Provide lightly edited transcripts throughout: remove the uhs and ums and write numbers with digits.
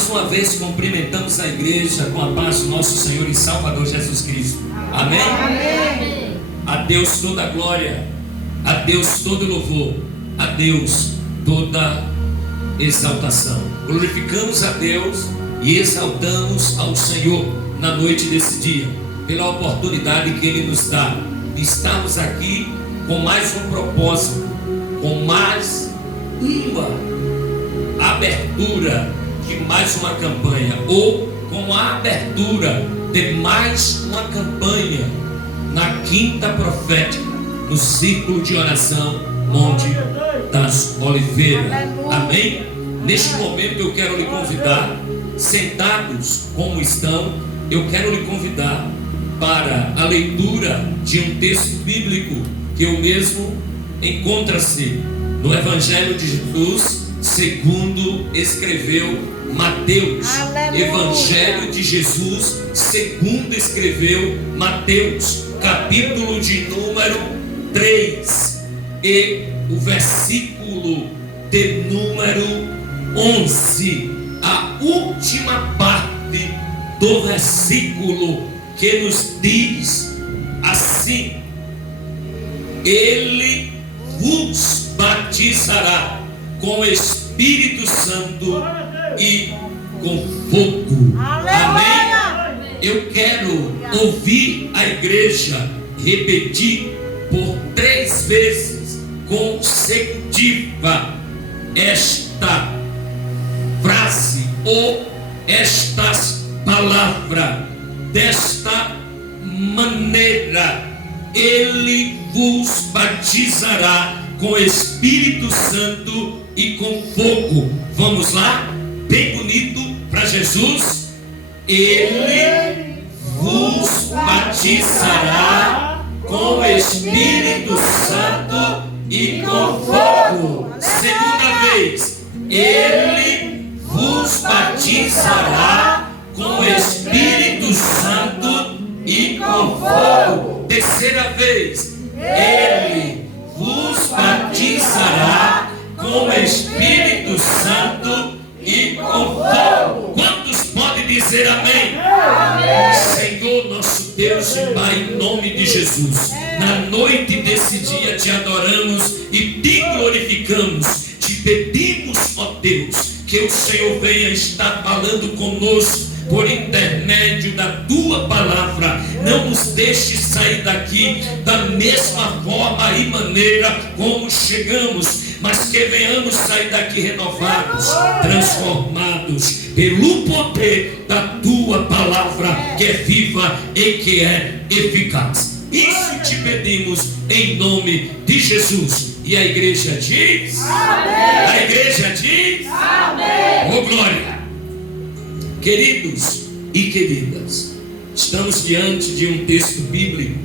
Mais uma vez cumprimentamos a igreja com a paz do nosso Senhor e Salvador Jesus Cristo. Amém? Amém. A Deus toda a glória, a Deus todo louvor, a Deus toda exaltação. Glorificamos a Deus e exaltamos ao Senhor na noite desse dia, pela oportunidade que Ele nos dá de estarmos aqui com mais um propósito, com mais uma abertura de mais uma campanha, ou com a abertura de mais uma campanha na quinta profética, no círculo de oração Monte das Oliveiras. Amém? Neste momento eu quero lhe convidar, sentados como estão, eu quero lhe convidar para a leitura de um texto bíblico que eu mesmo encontra-se no Evangelho de Jesus, segundo escreveu Mateus. Aleluia. Evangelho de Jesus, segundo escreveu Mateus, capítulo de número 3 e o versículo de número 11, a última parte do versículo, que nos diz assim: Ele vos batizará com o Espírito Santo e com fogo. Amém? Eu quero ouvir a igreja repetir por 3 vezes consecutiva esta frase ou estas palavras, desta maneira: Ele vos batizará com Espírito Santo e com fogo. Vamos lá? Bem bonito para Jesus. Ele vos batizará com Espírito Santo e com fogo. Segunda vez: Ele vos batizará com Espírito Santo e com fogo. Terceira vez: Ele vos batizará com Espírito Santo e com fogo. Quantos podem dizer amém? Amém. Senhor nosso Deus e Pai, em nome de Jesus, na noite desse dia te adoramos e te glorificamos. Te pedimos, ó Deus, que o Senhor venha estar falando conosco por intermédio da tua palavra. Não nos deixe sair daqui da mesma forma e maneira como chegamos, mas que venhamos sair daqui renovados, transformados pelo poder da tua palavra, que é viva e que é eficaz. Isso te pedimos em nome de Jesus. E a igreja diz: amém. A igreja diz: amém. Oh glória! Queridos e queridas, estamos diante de um texto bíblico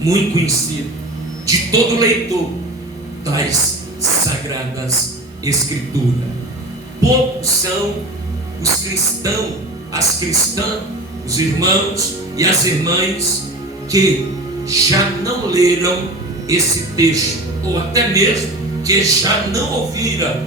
muito conhecido de todo leitor das Sagradas Escrituras. Poucos são os cristãos, as cristãs, os irmãos e as irmãs que já não leram esse texto, ou até mesmo que já não ouviram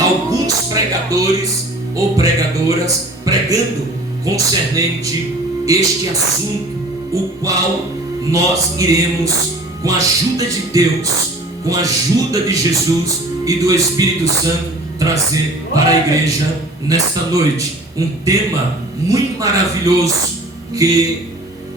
alguns pregadores ou pregadoras pregando concernente este assunto, o qual nós iremos, com a ajuda de Deus, com a ajuda de Jesus e do Espírito Santo, trazer para a igreja nesta noite. Um tema muito maravilhoso, que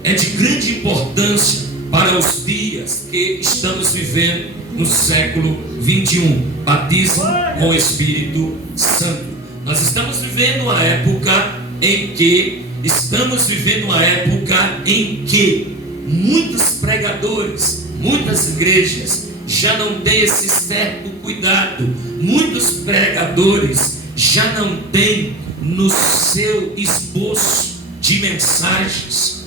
é de grande importância para os dias que estamos vivendo no século 21. Batismo com o Espírito Santo. Nós estamos vivendo uma época em que muitos pregadores, muitas igrejas já não têm esse certo cuidado. Muitos pregadores já não têm no seu esboço de mensagens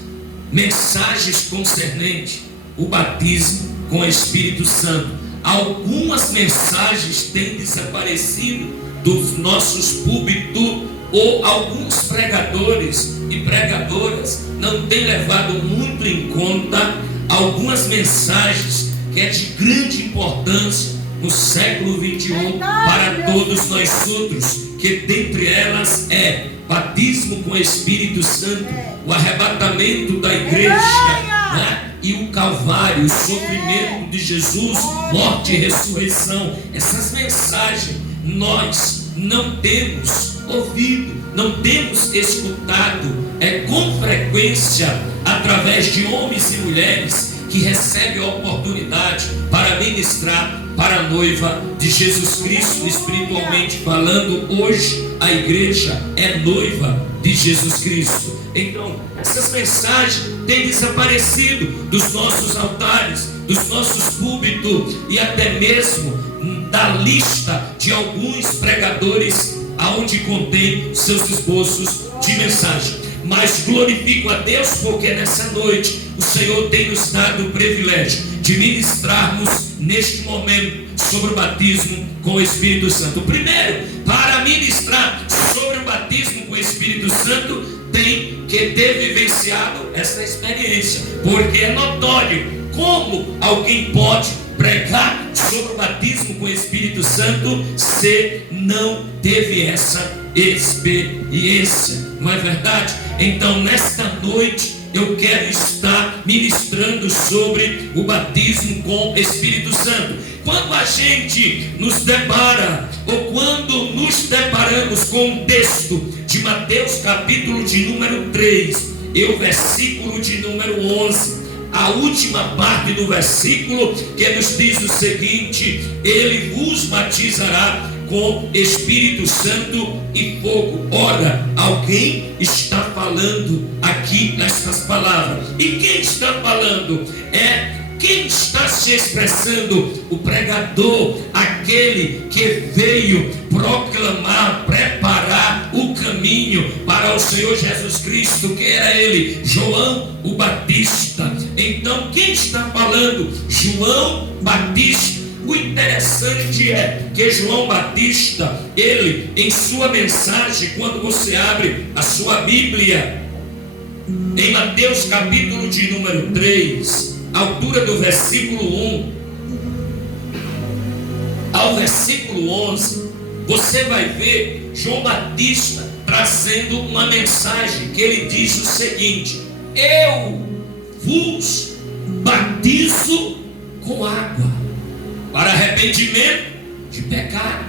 concernentes o batismo com o Espírito Santo. Algumas mensagens têm desaparecido dos nossos púlpitos, ou alguns pregadores e pregadoras não têm levado muito em conta algumas mensagens que é de grande importância no século 21 para todos nós outros que dentre elas é batismo com o Espírito Santo, o arrebatamento da igreja, né? E o Calvário, o sofrimento de Jesus, morte e ressurreição. Essas mensagens nós não temos ouvido, não temos escutado, com frequência, através de homens e mulheres que recebem a oportunidade para ministrar para a noiva de Jesus Cristo. Espiritualmente falando, hoje a igreja é noiva de Jesus Cristo. Então, essas mensagens têm desaparecido dos nossos altares, dos nossos púlpitos e até mesmo da lista de alguns pregadores aonde contém seus esboços de mensagem. Mas glorifico a Deus porque nessa noite o Senhor tem nos dado o privilégio de ministrarmos neste momento sobre o batismo com o Espírito Santo. Primeiro, para ministrar sobre o batismo com o Espírito Santo, tem que ter vivenciado essa experiência, porque é notório como alguém pode pregar sobre o batismo com o Espírito Santo se não teve essa experiência, não é verdade? Então nesta noite eu quero estar ministrando sobre o batismo com o Espírito Santo. Quando a gente nos depara, ou quando nos deparamos com o texto de Mateus capítulo de número 3 e o versículo de número 11, a última parte do versículo que nos diz o seguinte: ele vos batizará com Espírito Santo e fogo. Ora, alguém está falando aqui nestas palavras. E quem está falando? Quem está se expressando? O pregador, aquele que veio proclamar, preparar o caminho para o Senhor Jesus Cristo, que era ele, João o Batista. Então, quem está falando? João Batista. O interessante é que João Batista, ele, em sua mensagem, quando você abre a sua Bíblia, em Mateus capítulo de número 3, altura do versículo 1 ao versículo 11, você vai ver João Batista trazendo uma mensagem que ele diz o seguinte: eu vos batizo com água para arrependimento de pecado,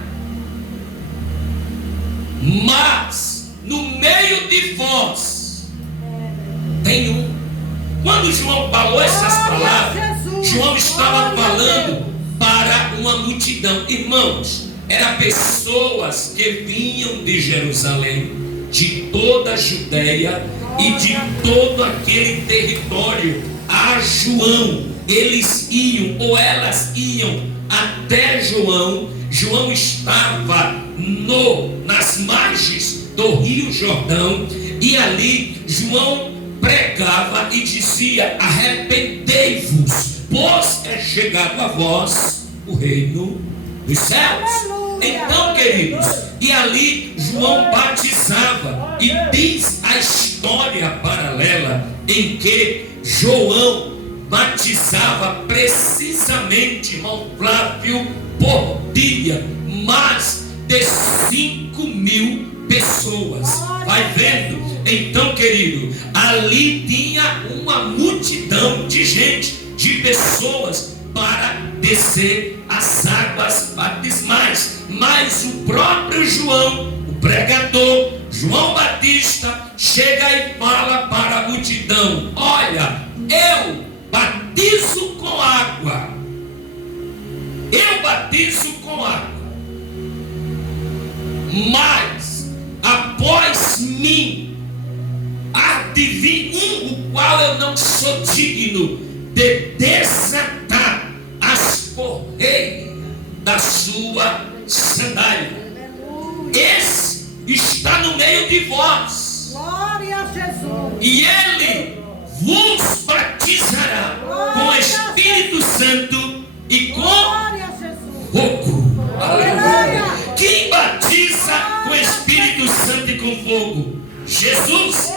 mas no meio de vós tem um. Quando João falou essas palavras, João estava falando para uma multidão. Irmãos, eram pessoas que vinham de Jerusalém, de toda a Judéia e de todo aquele território a João. Eles iam, ou elas iam até João. João estava nas margens do Rio Jordão, e ali João pregava e dizia: arrependei-vos, pois é chegado a vós o reino dos céus. Então, queridos, e ali João batizava, e diz a história paralela em que João batizava precisamente, irmão Flávio, por dia, mais de 5.000 pessoas. Vai vendo? Então, querido, ali tinha uma multidão de gente, de pessoas para descer as águas batismais. Mas o próprio João, o pregador, João Batista, chega e fala para a multidão: olha, eu batizo com água. Eu batizo com água. Mas após mim há de vir um, o qual eu não sou digno de desatar as correias da sua sandália. Esse está no meio de vós. Glória a Jesus. E ele vos batizará com o Espírito Santo e com fogo. Aleluia. Quem batiza com o Espírito Santo e com fogo? Jesus.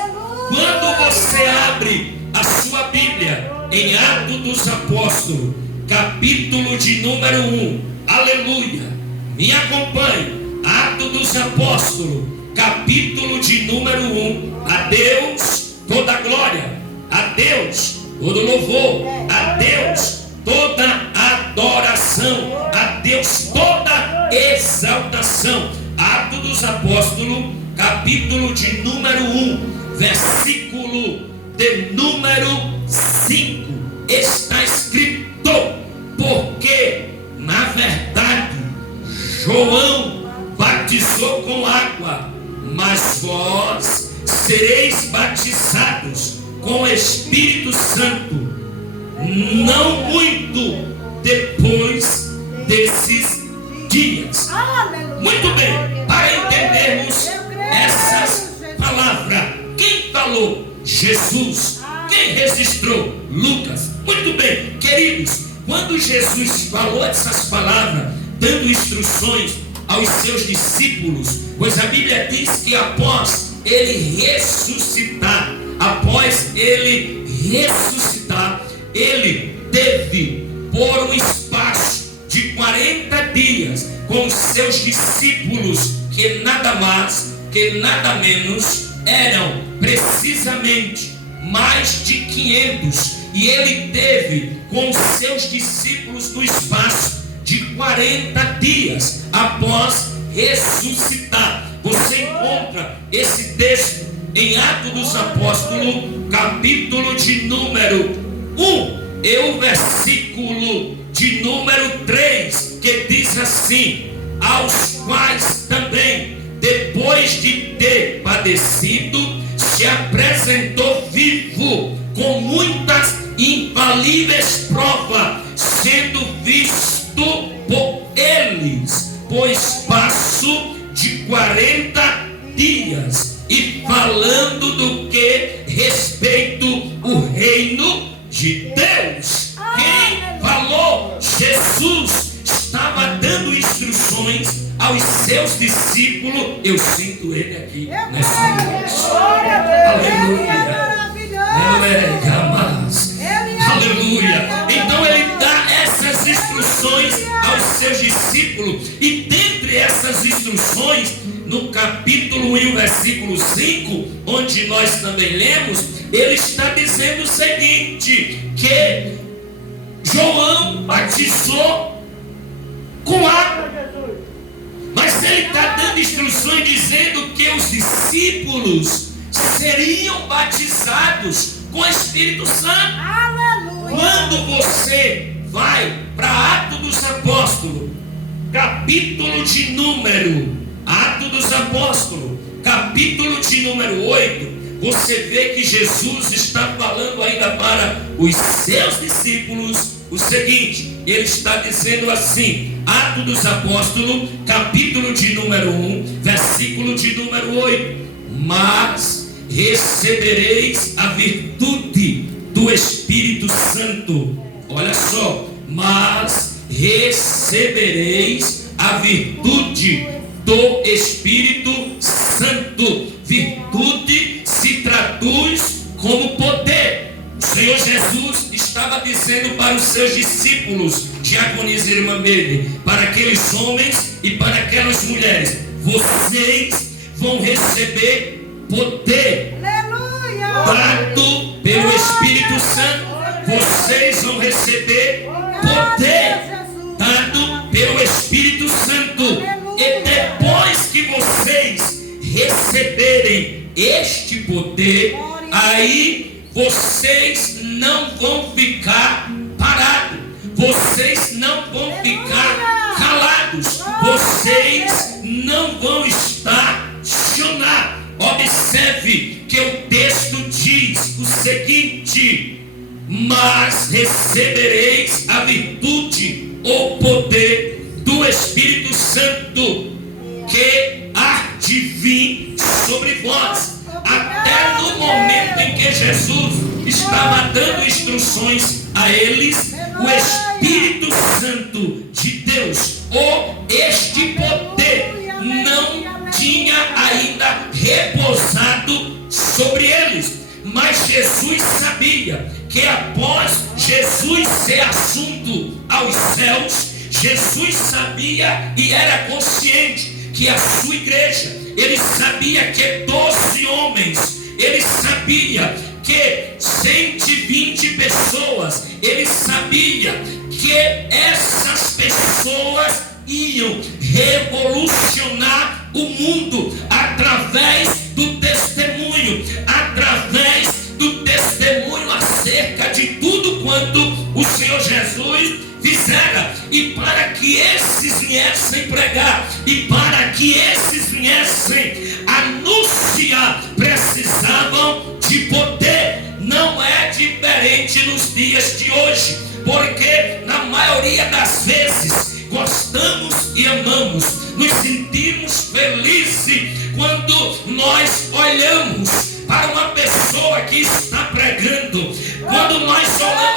Quando você abre a sua Bíblia em Atos dos Apóstolos, capítulo de número 1, aleluia, me acompanhe. Atos dos Apóstolos, capítulo de número 1. A Deus toda a glória, a Deus todo louvor, a Deus toda adoração, a Deus toda exaltação. Atos dos Apóstolos, capítulo de número 1, versículo de número 5, está escrito: porque na verdade João batizou com água, mas vós sereis batizados com o Espírito Santo, não muito depois desses dias. Muito bem, para entendermos essas palavras, quem falou? Jesus. Quem registrou? Lucas. Muito bem, queridos, quando Jesus falou essas palavras, dando instruções aos seus discípulos, pois a Bíblia diz que após ele ressuscitar, ele teve por um espaço de 40 dias com os seus discípulos, que nada mais, que nada menos eram precisamente mais de 500, e ele teve com os seus discípulos no espaço de 40 dias após ressuscitar. Você encontra esse texto em Atos dos Apóstolos, capítulo de número 1, e o versículo de número 3, que diz assim: aos quais também, depois de ter padecido, se apresentou vivo, com muitas infalíveis provas, sendo visto por eles por espaço de 40 dias, e falando do que respeito o reino de Deus. Quem falou? Jesus estava dando instruções aos seus discípulos. Eu sinto ele aqui nessa noite. Aleluia. Aleluia. Então ele dá essas instruções aos seus discípulos, e dentre essas instruções, no capítulo 1, versículo 5, onde nós também lemos, ele está dizendo o seguinte: que João batizou com água, mas ele está dando instruções dizendo que os discípulos seriam batizados com o Espírito Santo. Aleluia. Quando você vai para Atos dos Apóstolos, capítulo de número, Atos dos Apóstolos, capítulo de número 8, você vê que Jesus está falando ainda para os seus discípulos o seguinte: ele está dizendo assim, Atos dos Apóstolos, capítulo de número 1, versículo de número 8: mas recebereis a virtude do Espírito Santo. Olha só, mas recebereis a virtude do Espírito Santo. Virtude se traduz como poder. O Senhor Jesus estava dizendo para os seus discípulos, diaconisa e irmã Bede, para aqueles homens e para aquelas mulheres: vocês vão receber poder dado pelo Espírito Santo. Vocês vão receber poder dado pelo Espírito Santo. E depois que vocês receberem este poder, aí vocês não vão ficar parados, vocês não vão ficar calados, vocês não vão estacionar. Observe que o texto diz o seguinte: mas recebereis a virtude ou poder do Espírito Santo, que há de vir sobre vós. Até no momento em que Jesus estava dando instruções a eles, o Espírito Santo de Deus, ou este poder, não tinha ainda repousado sobre eles. Mas Jesus sabia que após Jesus ser assunto aos céus, Jesus sabia e era consciente que a sua igreja, ele sabia que 12 homens, ele sabia que 120 pessoas, ele sabia que essas pessoas iam revolucionar o mundo através do testemunho acerca de tudo quanto o Senhor Jesus fizera. E para que esses viessem pregar, e para que esses viessem anunciar, precisavam de poder. Não é diferente nos dias de hoje, porque na maioria das vezes gostamos e amamos, nos sentimos felizes quando nós olhamos para uma pessoa que está pregando, quando nós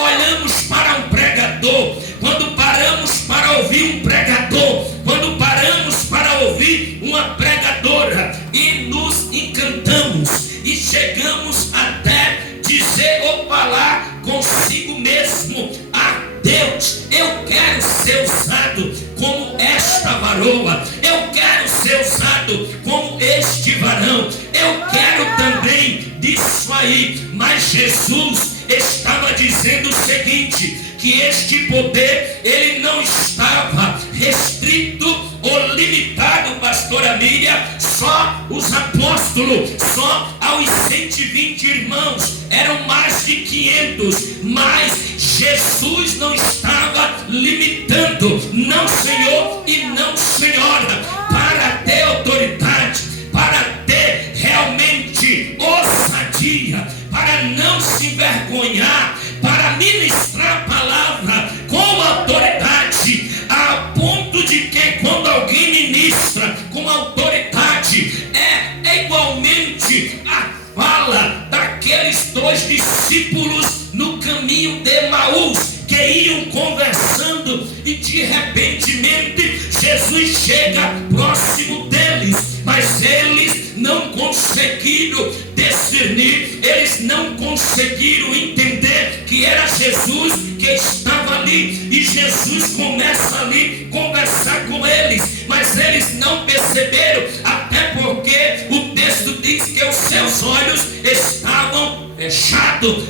olhamos para um pregador, quando paramos para ouvir um pregador, quando paramos para ouvir uma pregadora e nos encantamos e chegamos até dizer ou falar consigo mesmo: ah, Deus, eu quero ser usado como esta varoa, eu quero ser usado como este varão, eu quero também disso aí. Mas Jesus estava dizendo o seguinte, que este poder, ele não estava restrito ou limitado, pastora Miriam, só os apóstolos, só aos 120 irmãos, eram mais de 500, mas Jesus não estava limitando, não senhor e não senhora, para ter autoridade, para ter realmente ousadia, para não se envergonhar, para ministrar a palavra com autoridade, a ponto de que quando alguém ministra com autoridade, é igualmente a fala daqueles 2 discípulos no caminho de Emaús, que iam conversando e de repentemente Jesus chega próximo deles, mas eles não conseguiram discernir, eles não conseguiram entender que era Jesus que estava ali, e Jesus começa ali a conversar com eles, mas eles não perceberam, até porque o texto diz que os seus olhos estavam fechados,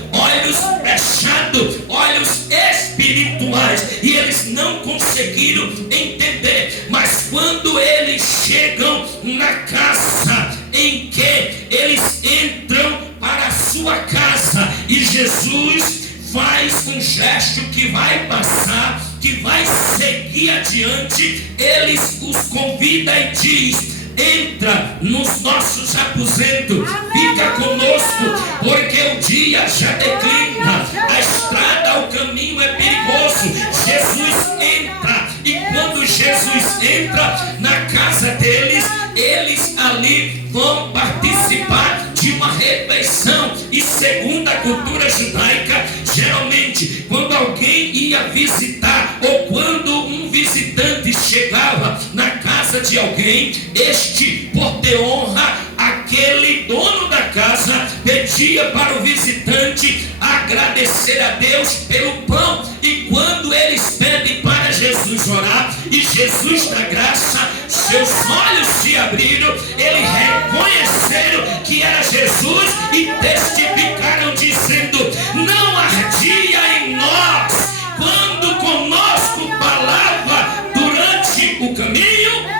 olhos espirituais, e eles não conseguiram entender. Mas quando eles chegam na casa em que eles entram para a sua casa, e Jesus faz um gesto que vai passar, que vai seguir adiante, eles os convida e diz: entra nos nossos aposentos, fica conosco, porque o dia já declina, a estrada, o caminho é perigoso. Jesus entra, e quando Jesus entra na casa deles, eles ali vão participar de uma refeição. E segundo a cultura judaica, geralmente quando alguém ia visitar, ou quando um visitante chegava na casa de alguém, este, por ter honra, aquele dono da casa pedia para o visitante agradecer a Deus pelo pão. E quando eles pedem para Jesus orar, e Jesus da graça, seus olhos se abriram, eles reconheceram que era Jesus e testificaram dizendo: não ardia em nós quando conosco falava durante o caminho.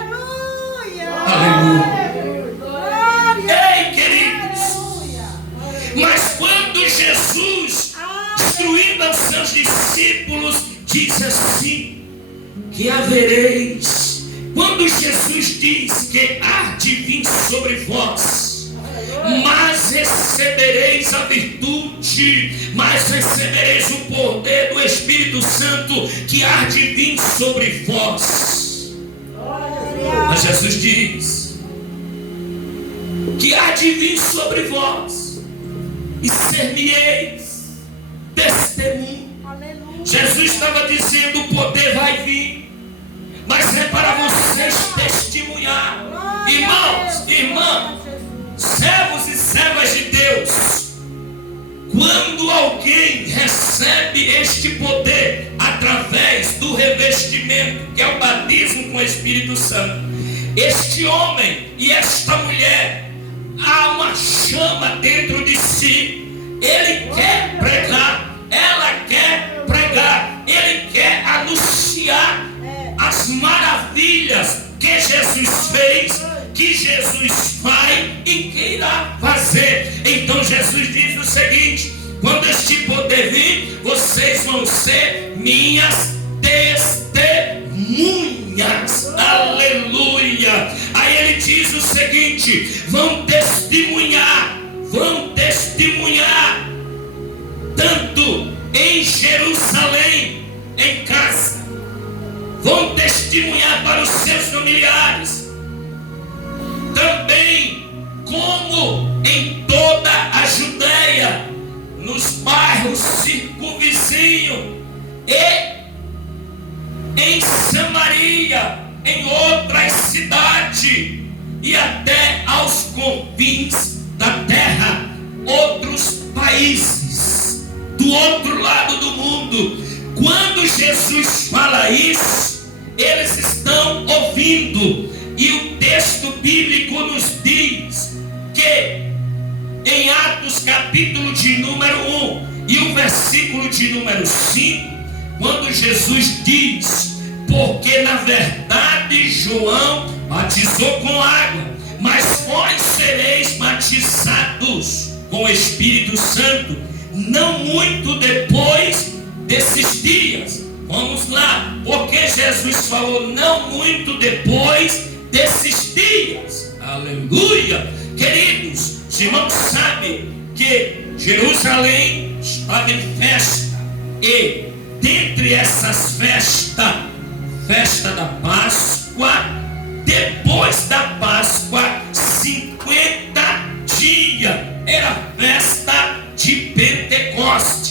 Aleluia. Ei, queridos, mas quando Jesus, instruindo aos seus discípulos, diz assim: que havereis, quando Jesus diz que há de vir sobre vós, mas recebereis a virtude, mas recebereis o poder do Espírito Santo que há de vir sobre vós. Mas Jesus diz que há de vir sobre vós, e ser-me-eis testemunho. Jesus estava dizendo: o poder vai vir, mas é para vocês testemunhar. Irmãos, irmãs, servos e servas de Deus, quando alguém recebe este poder através do revestimento, que é o batismo com o Espírito Santo, este homem e esta mulher, há uma chama dentro de si. Ele quer pregar, ela quer pregar, ele quer anunciar as maravilhas que Jesus fez, que Jesus faz e que irá fazer. Então Jesus diz o seguinte: quando este poder vir, vocês vão ser minhas testemunhas. Aleluia. Aí ele diz o seguinte: vão testemunhar tanto em Jerusalém, em casa, vão testemunhar para os seus familiares, também como em toda a Judéia, nos bairros circunvizinhos e em Samaria, em outras cidades e até aos confins da terra, outros países do outro lado do mundo. Quando Jesus fala isso, eles estão ouvindo, e o texto bíblico nos diz que em Atos capítulo de número 1 e o versículo de número 5, quando Jesus diz: porque na verdade João batizou com água, mas vós sereis batizados com o Espírito Santo não muito depois desses dias. Vamos lá, porque Jesus falou não muito depois desses dias. Aleluia. Queridos, os irmãos sabem que Jerusalém estava em festa, e dentre essas festas, festa da Páscoa, depois da Páscoa, 50 dias, era festa de Pentecostes.